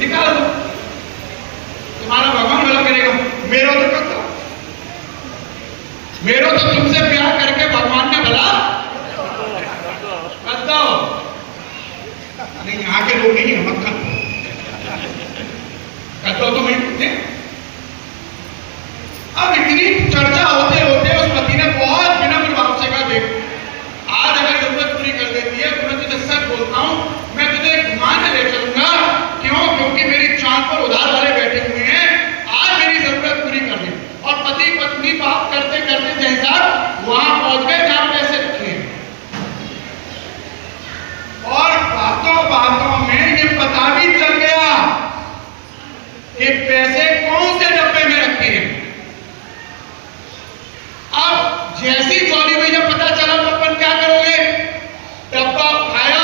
निकाल दो, तुम्हारा भगवान भला करेगा। मेरा तो करता, मेरा तो तुमसे प्यार करके भगवान ने भला कर दो। नहीं यहाँ के लोग नहीं है, मत कर दो तो मैं। अब इतनी चर्चा होते होते उस पति ने बहुत विनम्र भाव से कहा, देख आज अगर जरूरत पूरी कर देती है तो मैं तुझे सच बोलता हूं, मैं तुझे घुमाने ले चलूंगा। क्यों? क्योंकि मेरी चांद पर उधार वाले बैठे हुए हैं, आज मेरी जरूरत पूरी कर दी। और पति पत्नी बात करते करते जैसा वहां पहुंच गए जहां पैसे रखे हैं। और बातों बातों में ये पता भी चल गया कि पैसे कौन से डब्बे में रखे हैं। अब जैसी चौली हुई जब पता चला तो अपन क्या करोगे? डब्बा उठाया,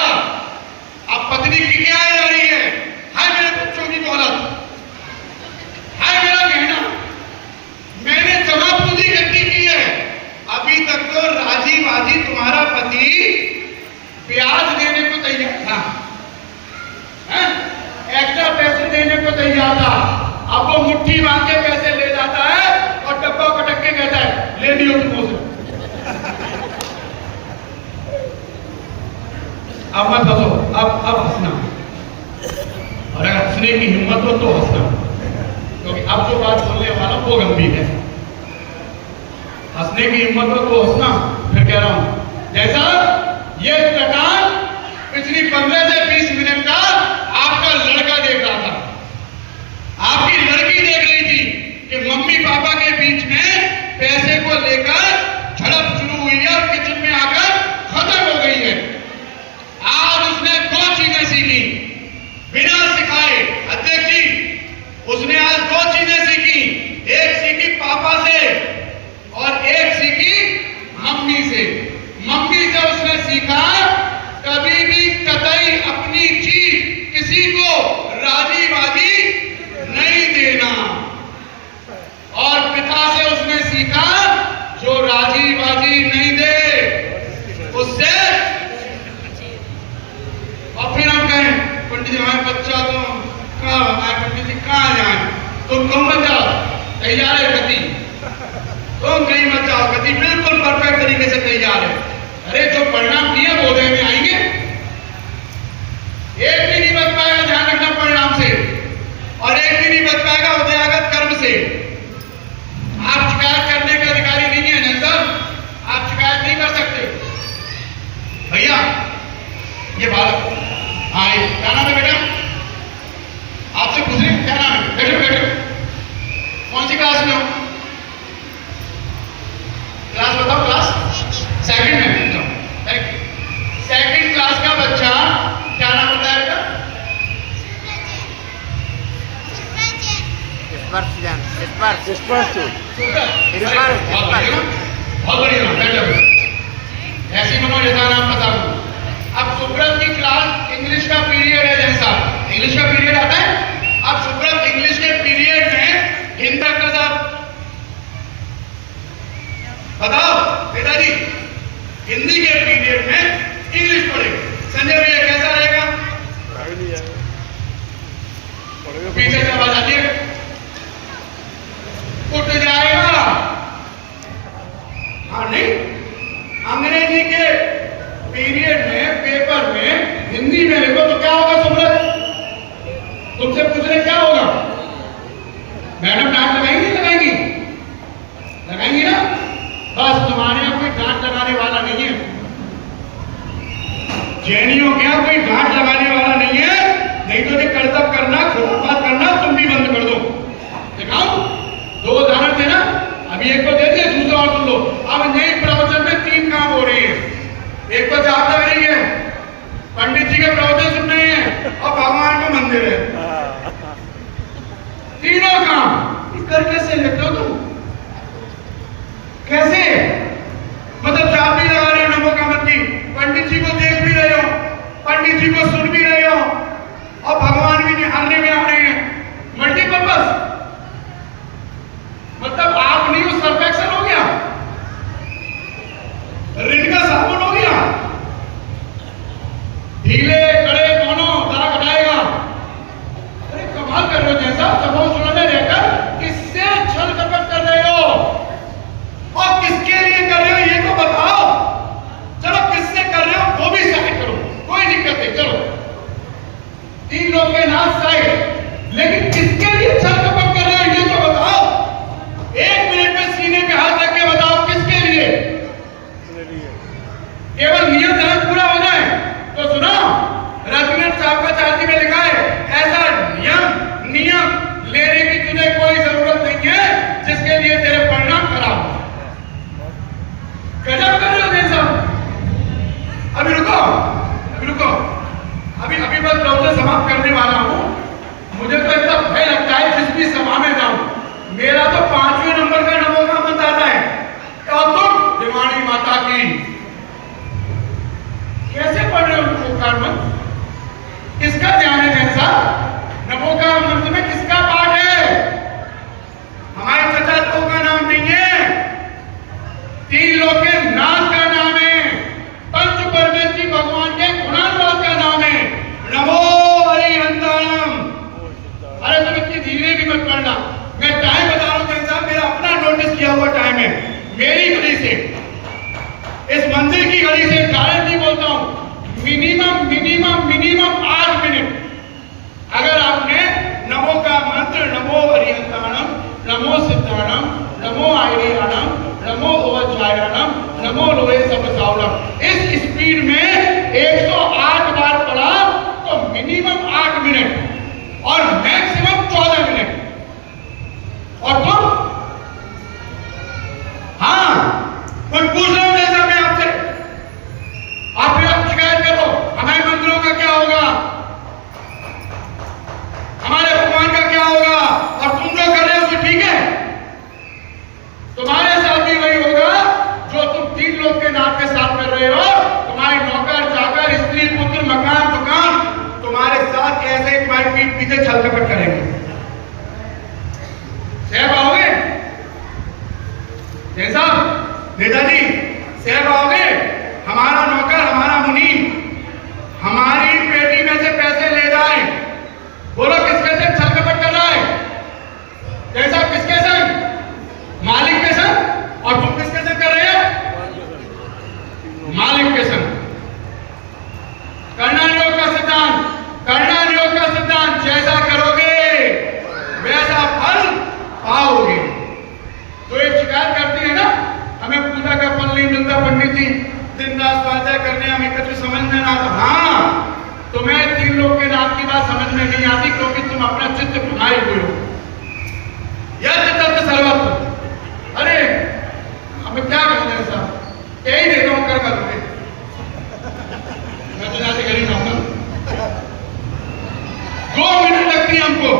अब पत्नी की क्या आ रही है, हाय मेरे बच्चों की दौलत, हाय मेरा गहना, मैंने जमा पूंजी इकट्ठी की है। अभी तक तो राजी बाजी तुम्हारा पति ब्याज देने को तैयार था, एक्स्ट्रा पैसे देने को तैयार था। अब वो मुट्ठी बांध के पैसे ले जाता है और डब्बा पटक के कहता है, ले लियो तुम। अब मत हंसो, अब हंसना, और अगर हंसने की हिम्मत हो तो हंसना, क्योंकि अब जो बात बोलने वाला वो गंभीर है। हंसने की हिम्मत हो तो हंसना। फिर कह रहा हूं, जैसा ये प्रकार पिछली 15 से 20 मिनट का आपका लड़का देख रहा था, आपकी लड़की देख रही थी कि मम्मी पापा के बीच में पैसे को लेकर झड़प शुरू हुई है और किचन में आकर खत्म हो गई है। आज उसने 2 चीजें सीखी बिना सिखाए। अध्यक्ष जी, उसने आज 2 चीजें सीखी। एक सीखी पापा से और एक सीखी मम्मी से। मम्मी से उसने सीखा कभी भी कतई अपनी चीज किसी को राजी बाजी नहीं देना। और पिता से उसने सीखा जो राजी बाजी नहीं दे उससे। और फिर हम कहें, पंडित जी हमारे बच्चा तो कहाँ हमारे पंडित जी कहाँ जाए, तुम कौन मत जाओ, तैयार है गति, तुम कहीं मत जाओ, गति बिल्कुल परफेक्ट तरीके से तैयार है। अरे जो परिणाम दिए वो उदय में आएंगे, एक भी नहीं बच पाएगा, ध्यान रखना, परिणाम से, और एक भी नहीं बच पाएगा उदयागत कर्म से। आप शिकायत करने के अधिकारी नहीं है जन साहब, आप शिकायत नहीं कर सकते। भैया ये बालक, हाँ क्या नाम है बेटा, आपसे पूछ रहे क्या नाम है, बैठो बैठो, कौन सी क्लास में हो, क्लास बताओ, क्लास सेकंड में। सेकंड क्लास का बच्चा, क्या नाम होता है बेटा? बहुत बढ़िया, ऐसी मनोज नाम बता दो। अब सुब्रत की क्लास इंग्लिश का पीरियड है जैसा, इंग्लिश का पीरियड आता है। अब सुब्रत इंग्लिश के पीरियड में हिंदी डॉक्टर साहब बताओ बेटा जी, हिंदी के पीरियड में इंग्लिश पढ़ेगा। संजय भैया कैसा रहेगा? पीछे से आवाज आती है, उठ जाएगा। हाँ नहीं, अंग्रेजी के पीरियड में पेपर में हिंदी में लिखो तो क्या होगा सुब्रत? तुमसे पूछ रहे क्या होगा? मैडम डांट लगाएंगी लगाएंगी लगाएंगी ना? बस तुम्हारे यहाँ कोई डांट लगाने वाला नहीं है, जैनियों के यहाँ कोई डांट लगाने वाला नहीं है। नहीं तो ये कर्तव्य करना, खुराफात करना तुम भी बंद कर दो। दिखाओ, 2 उदाहरण थे ना, अभी एक को दे दिए, दूसरा और सुन लो। अब नई प्रवचन में 3 काम हो रही है। एक तो जाप लग रही है, पंडित जी के प्रवचन सुन रहे हैं और भगवान का मंदिर है। तीनों काम कर कैसे लेते हो तुम? कैसे? मतलब जाप भी लगा रहे हो नमो का मंदिर, पंडित जी को देख भी रहे हो, पंडित जी को सुन भी रहे हो, और भगवान भी निहारने में आ रहे हैं। मल्टीपर्पज, मतलब आप नहीं हो, सर्फेक्शन हो गया, रिन का साबुन हो गया, ढीले कड़े दोनों दाग हटाएगा। मेरी घड़ी से, इस मंदिर की घड़ी से गारंटी बोलता हूं, मिनिमम मिनिमम मिनिमम 8 मिनट अगर आपने नमो का मंत्र, नमो हरियंताणम, नमो सिद्धाणम, नमो आयरियाणम, नमो ओवज्जायणम, नमो लोहे सबसावणम, इस स्पीड में 108 बार पढ़ा तो मिनिमम 8 मिनट और मैक्सिमम 14 मिनट। और तुम, हाँ, कोई पूछ रहा हूं जैसा मैं आपसे, आप भी आप शिकायत करो हमारे मंदिरों का क्या होगा, हमारे भगवान का क्या होगा, और तुम जो कर रहे हो ठीक है, तुम्हारे साथ भी वही होगा जो तुम 3 लोग के नाम के साथ कर रहे हो। तुम्हारी नौकर चाकर स्त्री पुत्र मकान दुकान तुम्हारे साथ कैसे तुम्हारी पीठ पीछे छल कपट करेंगे। सह पाओगे जैन साहब, नेताजी सह पाओगे? हमारा नौकर, हमारा मुनीम हमारी पेटी में से पैसे ले जाए, बोलो किसके संग छल कपट कर रहा है? जैसा किसके संग? मालिक के संग। और तुम किसके संग कर रहे हो? मालिक के संग। करना नियोग का सिद्धांत, करना नियोग का सिद्धांत, जैसा करोगे वैसा फल पाओगे। तो ये शिकायत करती है ना, हमें पूजा का फल नहीं मिलता पंडित जी, दिन रात स्वाध्याय करने हमें कुछ समझ में ना आता। हाँ, तुम्हें 3 लोग के नाम की बात समझ में नहीं आती क्योंकि तुम अपना चित्त घुमाए हुए हो। यह चित्त सर्वत्र। अरे अब क्या कहते हैं साहब, यही देता हूं कर करोगे, मैं तो जाते गरीब हूं। 2 मिनट लगती है हमको,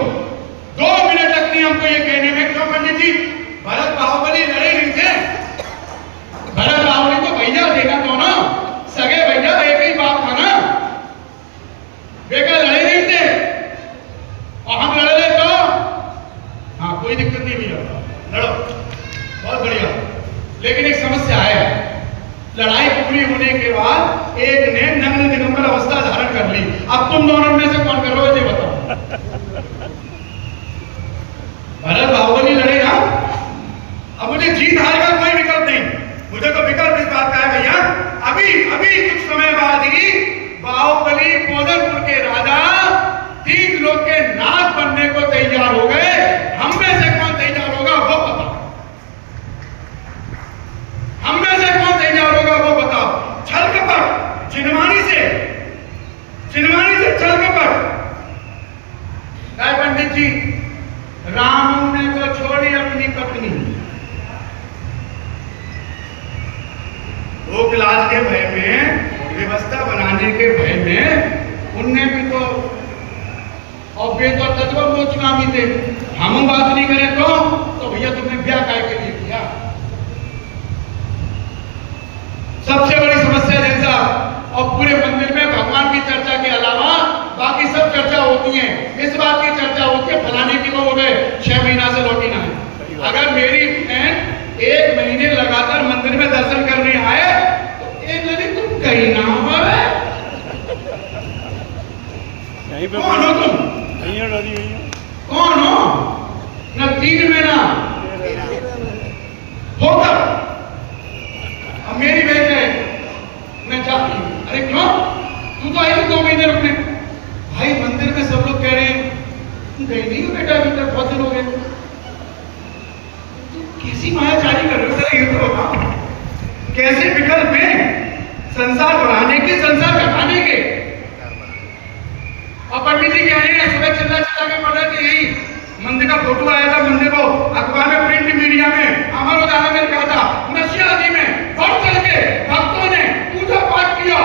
2 मिनट लगती है हमको ये कहने में। क्यों पंडित जी? भरत बाहुबली लड़े नहीं थे? भरत बाहुबली को भैया देना तो ना, सगे भैया एक ही बाप था ना, बेकार लड़े नहीं थे और हम लड़ ले तो हाँ कोई दिक्कत नहीं भैया, लड़ो, बहुत बढ़िया। लेकिन एक समस्या है, लड़ाई पूरी होने के बाद एक ने नग्न दिगंबर अवस्था धारण कर ली। अब तुम दोनों में से कौन कर रहे हो ये बताओ? भरत बाहुबली लड़े ना, अब मुझे जीत हार का कोई विकल्प नहीं, मुझे तो विकल्प इस बात का है भैया, अभी अभी कुछ समय बाद ही बाहुबली पोदनपुर के राजा 3 लोग के नाथ बनने को तैयार हो गए। हम में से कौन तैयार होगा वो बताओ, हम में से कौन तैयार होगा वो बताओ। छल कपट, चिनवानी से छल कपट। पंडित जी, राम ने तो छोड़ी अपनी पत्नी, लोक लाज के भय में, व्यवस्था बनाने के भय में उनने भी तो, और वे तो तत्व मोचगामी थे। हम बात नहीं करें तो भैया तुमने ब्याह काय के लिए किया? सबसे बड़ी समस्या जैसा, और पूरे मंदिर में भगवान की चर्चा के अलावा बाकी सब चर्चा होती है, इस बात की चर्चा होती है फलाने की वो 6 महीना से लौटी ना है। अगर मेरी बहन 1 महीने लगातार मंदिर में दर्शन करने आए तो एक लड़ी तुम कहीं ना हो, कौन हो तुम? कौन हो? न 3 महीना होगा। अब मेरी बहन है, मैं जाती हूं, अरे क्यों? तू तो आई थी 2 महीने रुकने। भाई मंदिर में सब लोग कह रहे हैं तुम गई नहीं हो बेटा अभी तक, बहुत दिन हो गए। कैसी मायाचारी कर रहे हो जरा ये तो बताओ, कैसे विकल्प में संसार बढ़ाने के, संसार घटाने के। और पंडित जी कह रहे हैं सुबह चिल्ला चिल्ला के पढ़ रहे थे, यही मंदिर का फोटो आया था, मंदिर को अखबार में, प्रिंट मीडिया में, अमर उजाला में कहा था, नशिया आदि में बढ़ चढ़ के भक्तों ने पूजा पाठ किया।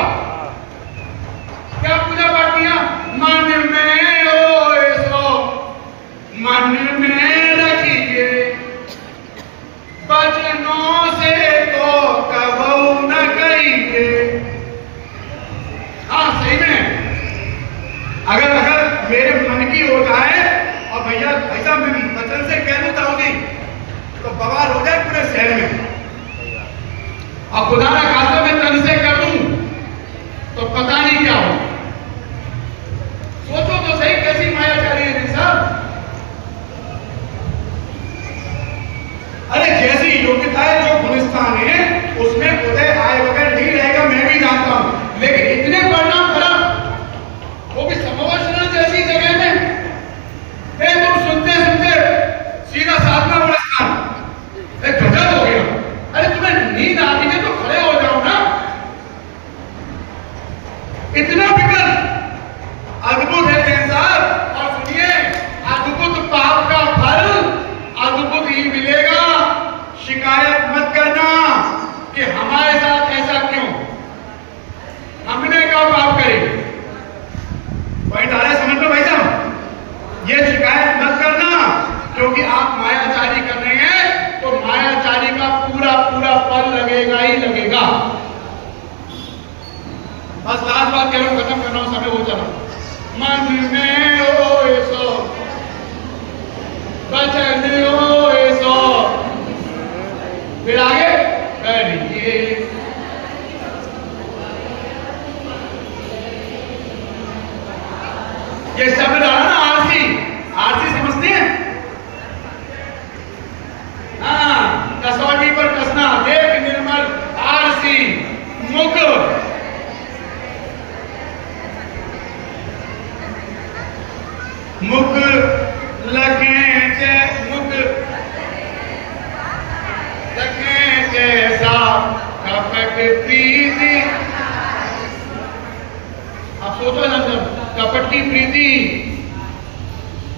क्या पूजा पाठ किया? मन में ओ सो, मन में रखिए, बचनों से तो कबू न कहिए। हाँ सही में, अगर मेरे मन की हो जाए और भैया ऐसा मैं वचन से कह दूं ताऊ जी तो बवाल हो जाए पूरे शहर में। और खुदा ना खासा मैं तन से कर दूं तो पता नहीं क्या हो। सोचो तो सही कैसी मायाचारी है साहब। अरे जैसी योग्यता है, जो गुण शिकायत मत करना कि हमारे साथ ऐसा क्यों, हमने क्या पाप करे। पॉइंट आ रहा है समझ में भाई साहब? ये शिकायत मत करना क्योंकि आप मायाचारी कर रहे हैं तो मायाचारी का पूरा पूरा फल लगेगा ही लगेगा। बस लास्ट बात कह रहा हूं, खत्म कर रहा हूं, समय हो चला। मन में हो सो बचन हो सो, फिर आगे करिए। ये शब्द आना ना, आरसी, आरसी समझते हैं? हाँ, कसौटी पर कसना, देख निर्मल आरसी मुख, मुख लगे मुख लगे जैसा कपट प्रीति। आप सोचो ना सर, कपट की प्रीति,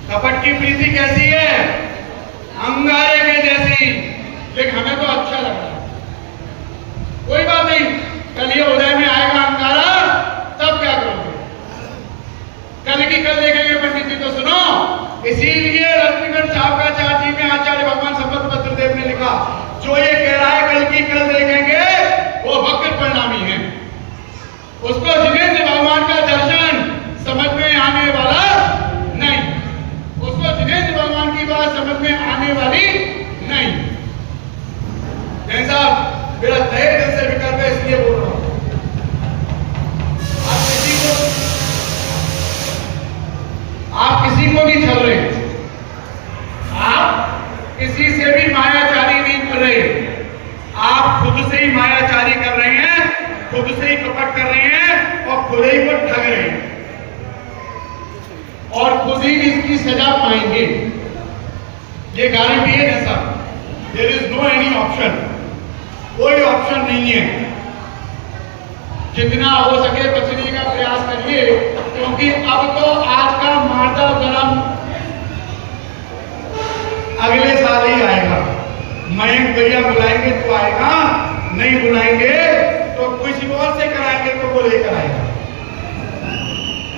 कपट की प्रीति कैसी है? अंगारे के जैसी। लेकिन हमें तो अच्छा लग रहा है। कोई बात नहीं, कल ये उदय में आएगा अंगारा, तब क्या करोगे? कल की कल देखेंगे पंडित जी। तो सुनो, इसीलिए रत्नगढ़ शाखाचार्य जी में आचार्य भगवान संपत देव ने लिखा, जो ये कह रहा है कल की कल देखेंगे वो वक्र परिणामी है। उसको जिनेंद्र भगवान का दर्शन समझ में आने वाला नहीं, उसको जिनेंद्र भगवान की बात समझ में आने वाली नहीं। जैन साहब, मेरा तहे दिल से विकल्प है, इसलिए बोल रहा हूं। आप किसी को नहीं छल रहे, आप किसी से भी मायाचारी नहीं कर रहे, आप खुद से ही मायाचारी कर रहे हैं, खुद से ही कपट कर रहे हैं और खुद ही को ठग रहे हैं और खुद ही इसकी सजा पाएंगे। ये गारंटी है ना साहब, there is no any option, कोई ऑप्शन नहीं है। जितना हो सके बचने का प्रयास करिए, क्योंकि अब तो आज का मादा गरम अगले साल ही आएगा। मयंक भैया बुलाएंगे तो आएगा, नहीं बुलाएंगे तो किसी और से कराएंगे तो वो लेकर आएगा।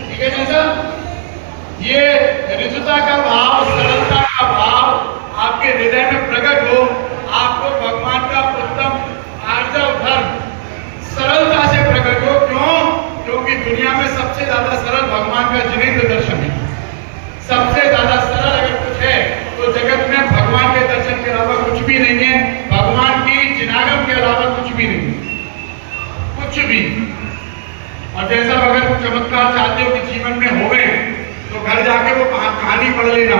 ठीक है जैसा ये रिजुता का भाव, सरलता का भाव आपके हृदय में प्रकट हो, आपको भगवान का उत्तम आर्जव धर्म सरलता से प्रकट हो। क्यों? क्योंकि दुनिया में सबसे ज्यादा सरल भगवान का जिनेंद्र दर्शन है। सबसे ज्यादा सरल अगर कुछ है तो जगत में भगवान के दर्शन के अलावा कुछ भी नहीं है, भगवान की जिनागम के अलावा कुछ भी नहीं है, कुछ भी। और जैसा अगर चमत्कार चाहते हो कि जीवन में हो गए तो घर जाके वो कहानी पढ़ लेना।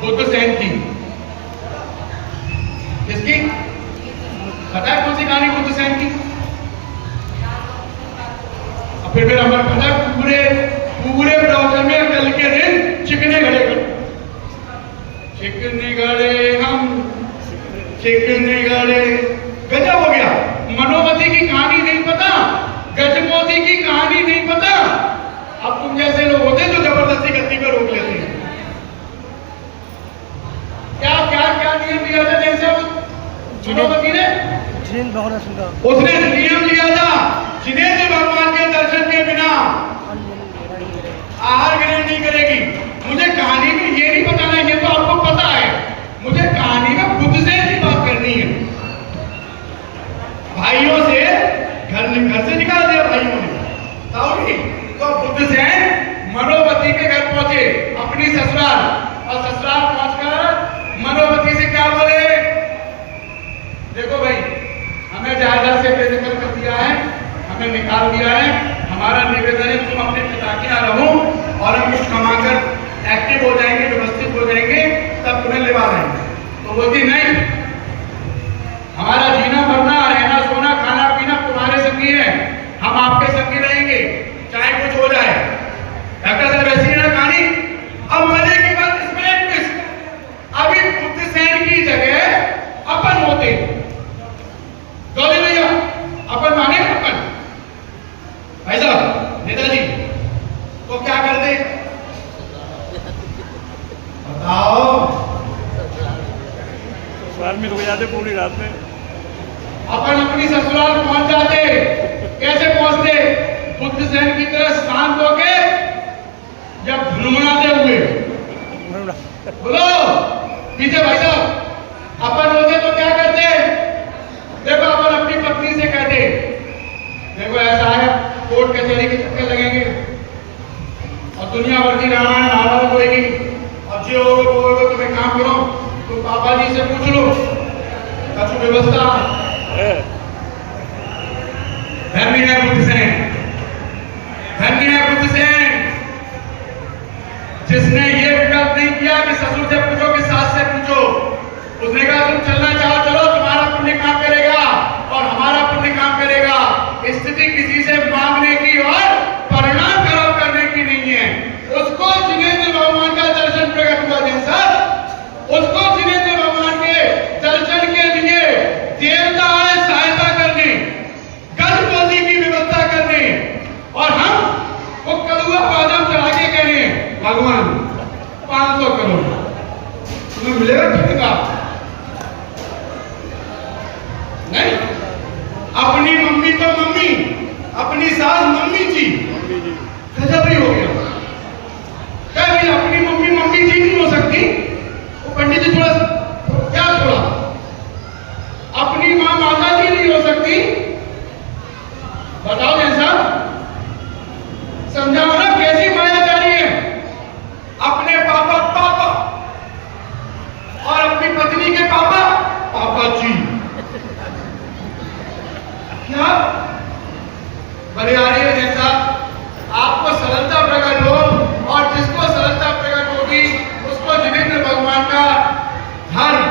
बुद्ध सेन की, किसकी पता है? कौन सी कहानी बुद्ध सेन की? और फिर हमारे पता है पूरे ब्राउजर में कल के दिन चिकने घड़े कर, चिकने घड़े हम चिकने घड़े, गजब हो गया। मनोमती की कहानी नहीं पता, गजमोती की कहानी नहीं पता। अब तुम जैसे लोग होते हैं जो जबरदस्ती गति पे रोक लेते हैं। क्या क्या क्या नियम लिया था? जैसे मनोमती ने उसने नियम लिया था, जिनेंद्र भगवान के दर्शन के बिना आहार ग्रहण नहीं करेगी। मुझे कहानी में ये नहीं बताना, ये तो आपको पता है। मुझे कहानी में बुद्ध से ही बात करनी है। भाइयों से घर से निकाल दिया भाइयों ने, तो बुद्ध से मनोवती के घर पहुंचे, अपनी ससुराल, और ससुराल पहुंचकर मनोवती से क्या बोले? देखो भाई, हमें जायदाद से बेदखल कर दिया है, हमें निकाल दिया है, हमारा निवेदन है तुम अपने पिता के यहाँ रहो और हम कुछ कमाकर एक्टिव हो जाएंगे, व्यवस्थित हो जाएंगे, तब तुम्हें लिवा देंगे। तो बोलती नहीं, हमारा जीना मरना, रहना सोना, खाना पीना तुम्हारे संगी है, हम आपके संगी रहेंगे, चाहे कुछ हो जाए। डॉक्टर साहब ऐसी है ना कहानी। अब मजे की बात इसमें एक ट्विस्ट, अभी बुद्ध सेन की जगह अपन होते, गौरी भैया अपन माने अपन भाई साहब नेताजी, तो क्या करते बताओ? आदमी रुक जाते पूरी रात में। अपन अपनी ससुराल पहुंच जाते, कैसे पहुंचते? बुद्ध सेन की तरह शांत होके या भुनमुनाते हुए? बोलो पीछे भाई साहब। अपन होते तो क्या करते? देखो अपन अपनी पत्नी से कहते, देखो ऐसा है, कोर्ट कचहरी के चक्कर लगेंगे और दुनिया भर की रामायण महाभारत होगी, अब जो होगा तुम एक काम करो, तुम पापा जी से पूछ लो, कछु व्यवस्था धन्य है बुद्ध सेन, धन्य है बुद्ध सेन, जिसने ये विकल्प नहीं किया कि ससुर से पूछो कि सास से पूछो। उसने कहा तुम चलना चाहो चलो, तुम्हारा पुण्य काम करेगा और हमारा पुण्य काम करेगा। स्थिति किसी से मांगने की और परिणाम खराब करने की नहीं है। उसको जिनेंद्र भगवान का दर्शन प्रकट हुआ जैसा, उसको जिनेंद्र भगवान के दर्शन के लिए देवता आए सहायता करने, गर्भवती की व्यवस्था करने, और हम वो कड़ुआ बादाम चढ़ा के कह रहे हैं भगवान 500 करोड़ तुम्हें मिलेगा ठेका नहीं। अपनी मम्मी तो मम्मी, अपनी सास मम्मी जी, गजब ही हो गया। क्या भाई अपनी मम्मी मम्मी जी नहीं हो सकती? वो पंडित जी थोड़ा क्या थोड़ा, अपनी मां माता जी नहीं हो सकती? बताओ जैसा समझाओ ना, कैसी माया जा रही है? अपने पापा पापा और अपनी पत्नी के पापा पापा जी। क्या बड़े आ रही है जैसा आपको सरलता प्रकट हो, और जिसको सरलता प्रकट होगी उसको जिनेंद्र भगवान का धर्म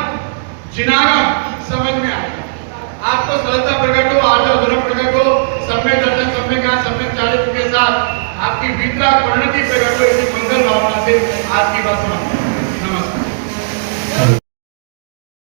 जिनागम समझ में आएगा। आपको सरलता प्रकट हो, आदर धर्म प्रकट हो, सम्यक दर्शन, सम्यक ज्ञान, सम्यक चारित्र के साथ आपकी वितरा परिणति प्रकट हो।